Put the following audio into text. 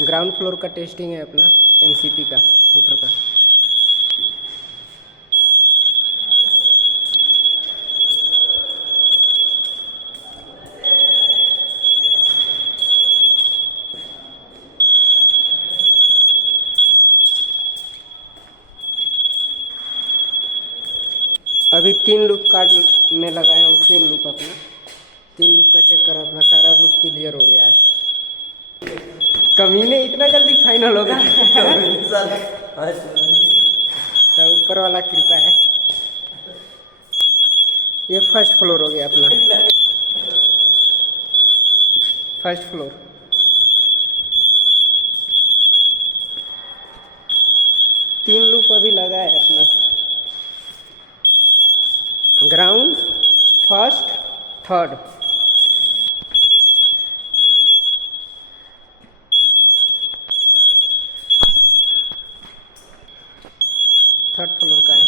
Ground floor का testing है अपना, एमसीपी का, हूटर का। अभी 3 लूप काट में लगाया हूँ, 3 लूप अपना, 3 लूप का चक्कर अपना सारा लूप क्लियर हो गया आज। कमीने इतना जल्दी फाइनल होगा तो ऊपर वाला कृपा है। ये फर्स्ट फ्लोर हो गया अपना, फर्स्ट फ्लोर। तीन लूप अभी लगा है अपना, ground, first, third. Third floor का है।